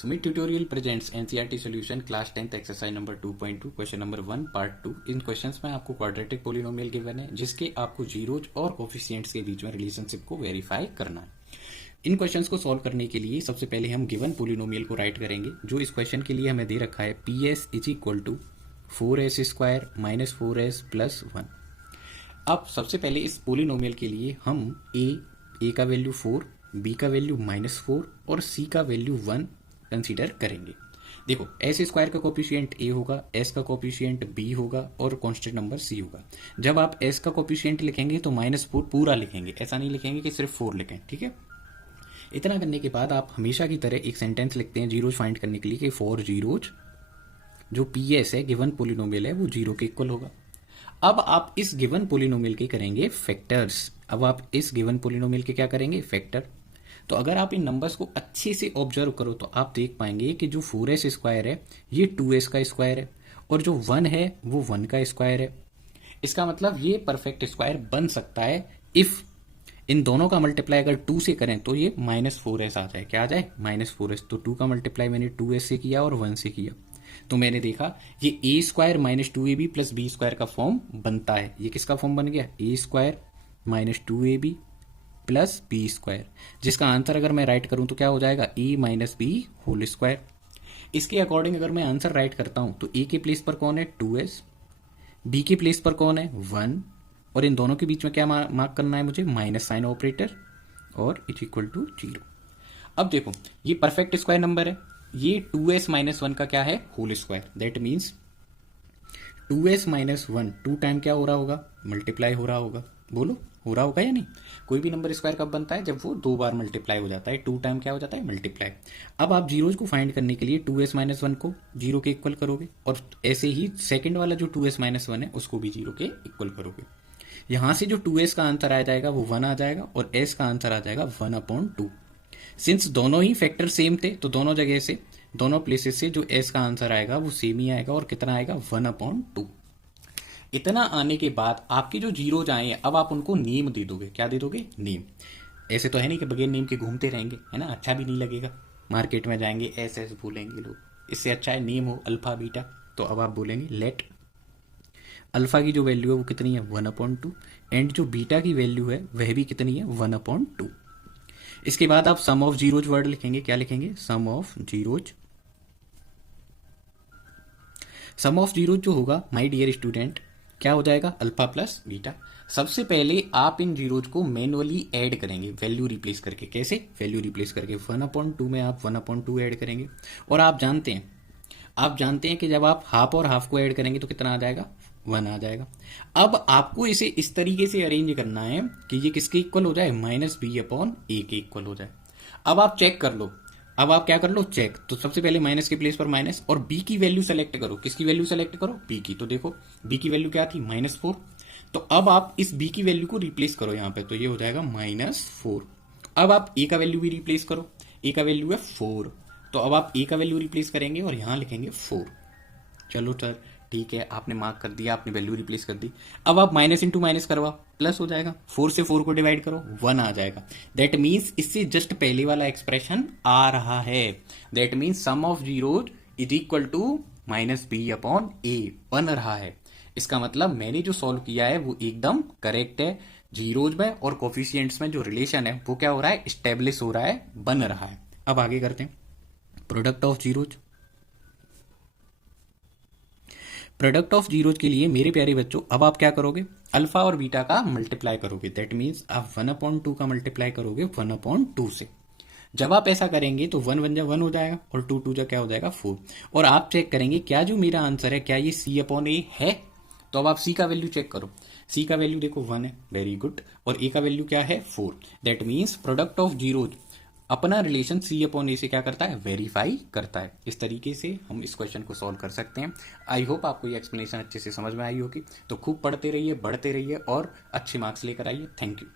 Sumit tutorial presents NCERT solution class 10th exercise number 2.2 question number 1 part 2। इन questions में आपको quadratic polynomial given है जिसके आपको जीरोज और कोफिशिएंट्स के बीच में रिलेशनशिप को वेरीफाई करना है। इन क्वेश्चंस को सॉल्व करने के लिए सबसे पहले हम गिवन पोलिनोमियल को राइट करेंगे जो इस क्वेश्चन के लिए हमें दे रखा है P S is equal to 4s² minus 4s plus 1। अब सबसे पहले इस पोलिनोमियल के लिए हम ए का वैल्यू 4, बी का वैल्यू -4 और सी का वैल्यू 1 कंसीडर करेंगे। देखो s² का कोफिशिएंट a होगा, s का कोफिशिएंट b होगा और कांस्टेंट नंबर c होगा। जब आप s का कोफिशिएंट लिखेंगे तो -4 पूरा लिखेंगे, ऐसा नहीं लिखेंगे कि सिर्फ 4 लिखें, ठीक है। इतना करने के बाद आप हमेशा की तरह एक सेंटेंस लिखते हैं जीरोज फाइंड करने के लिए कि फॉर जीरोज जो ps है गिवन पोलिनोमियल है वो 0 के इक्वल होगा। अब आप इस गिवन पोलिनोमियल के करेंगे फैक्टर्स। अब आप इस गिवन पोलिनोमियल के क्या करेंगे, फैक्टर। तो अगर आप इन नंबर्स को अच्छे से ऑब्जर्व करो तो आप देख पाएंगे कि जो 4s² है ये 2s का स्क्वायर है और जो 1 है वो 1 का स्क्वायर है। इसका मतलब ये परफेक्ट स्क्वायर बन सकता है इफ इन दोनों का मल्टीप्लाई अगर 2 से करें तो ये -4s आ जाए। क्या आ जाए, -4s। तो 2 का मल्टीप्लाई मैंने 2s से किया और 1 से किया तो मैंने देखा ये a² - 2ab प्लस b² का फॉर्म बनता है। ये किसका फॉर्म बन गया, a² - 2ab प्लस b², जिसका आंसर अगर मैं राइट करूं तो क्या हो जाएगा, a - b होल स्क्वायर। इसके अकॉर्डिंग अगर मैं आंसर राइट करता हूं तो a के प्लेस पर कौन है 2s, b के प्लेस पर कौन है 1 और इन दोनों के बीच में क्या मार्क करना है मुझे, माइनस साइन ऑपरेटर और इज इक्वल टू 0। अब देखो ये परफेक्ट स्क्वायर नंबर है, ये 2s - 1 का क्या है, whole square. That means 2s - 1 2 time क्या हो रहा होगा, मल्टीप्लाई हो रहा होगा। बोलो हो रहा होगा या नहीं। कोई भी नंबर स्क्वायर कब बनता है, जब वो 2 बार मल्टीप्लाई हो जाता है। 2 टाइम क्या हो जाता है, मल्टीप्लाई। अब आप जीरोज को फाइंड करने के लिए 2s - 1 को 0 के इक्वल करोगे और ऐसे ही सेकंड वाला जो 2s - 1 है उसको भी 0 के इक्वल करोगे। यहां से जो 2s का आंसर आ जाएगा वो 1 आ जाएगा और s का आंसर आ जाएगा 1/2। सिंस दोनों ही फैक्टर सेम थे तो दोनों जगह से, दोनों प्लेसेस से जो s का आंसर आएगा वो सेम ही आएगा और कितना आएगा, 1/2। इतना आने के बाद आपके जो जीरोज आए अब आप उनको नेम दे दोगे। क्या दे दोगे, नेम। ऐसे तो है नहीं कि बगैर नेम के घूमते रहेंगे, है ना, अच्छा भी नहीं लगेगा। मार्केट में जाएंगे ऐसे बोलेंगे लोग, इससे अच्छा है नेम हो अल्फा बीटा। तो अब आप बोलेंगे लेट अल्फा की जो वैल्यू है वो कितनी है, 1/2 एंड जो बीटा की वैल्यू है वह भी कितनी है, 1/2। इसके बाद आप सम ऑफ जीरोज वर्ड लिखेंगे। क्या लिखेंगे, sum of zeros. Sum of zeros जो होगा माय डियर स्टूडेंट क्या हो जाएगा, अल्फा प्लस बीटा। सबसे पहले आप इन जीरोज को मैनुअली ऐड करेंगे वैल्यू रिप्लेस करके। कैसे, वैल्यू रिप्लेस करके 1/2 में आप 1/2 ऐड करेंगे और आप जानते हैं कि जब आप हाफ और हाफ को ऐड करेंगे तो कितना आ जाएगा, 1 आ जाएगा। अब आपको इसे इस तरीके से अरेंज करना है कि ये किसके इक्वल हो जाए, -b/a के इक्वल हो जाए। अब आप चेक कर लो, अब आप क्या कर लो, चेक। तो सबसे पहले माइनस के प्लेस पर माइनस और b की वैल्यू सेलेक्ट करो। किसकी वैल्यू सेलेक्ट करो, b की। तो देखो b की वैल्यू क्या थी, -4। तो अब आप इस b की वैल्यू को रिप्लेस करो यहाँ पे, तो ये हो जाएगा -4। अब आप a का वैल्यू भी रिप्लेस करो, a का वैल्यू है 4। तो अब आप a का वैल्यू रिप्लेस करेंगे और यहाँ लिखेंगे 4। चलो सर ठीक है, आपने मार्क कर दिया, आपने वैल्यू रिप्लेस कर दी। अब आप माइनस इंटू माइनस करवाओ, प्लस हो जाएगा। 4 से 4 को डिवाइड करो, 1 आ जाएगा। दैट मीन्स इससे जस्ट पहले वाला एक्सप्रेशन आ रहा है। That means sum of zeros is equal to -b/a बन रहा है। इसका मतलब मैंने जो सॉल्व किया है वो एकदम करेक्ट है। जीरोज में और कोफिशिएंट्स में जो रिलेशन है वो क्या हो रहा है, स्टेब्लिश हो रहा है, बन रहा है। अब आगे करते हैं product of zeros. Product of zeros के लिए मेरे प्यारे बच्चों अब आप क्या करोगे, अल्फा और बीटा का मल्टीप्लाई करोगे। दैट मीन्स आप 1/2 का मल्टीप्लाई करोगे 1/2 से। जब आप ऐसा करेंगे तो 1 1 जा 1 हो जाएगा और 2 2 जा क्या हो जाएगा, 4। और आप चेक करेंगे क्या जो मेरा आंसर है क्या ये c/a है। तो अब आप c का वैल्यू चेक करो, c का वैल्यू देखो 1 है, वेरी गुड। और a का वैल्यू क्या है, 4। That means product of zeros अपना रिलेशन c/a से क्या करता है, वेरीफाई करता है। इस तरीके से हम इस क्वेश्चन को सॉल्व कर सकते हैं। आई होप आपको ये एक्सप्लेनेशन अच्छे से समझ में आई होगी। तो खूब पढ़ते रहिए, बढ़ते रहिए और अच्छे मार्क्स लेकर आइए। Thank you.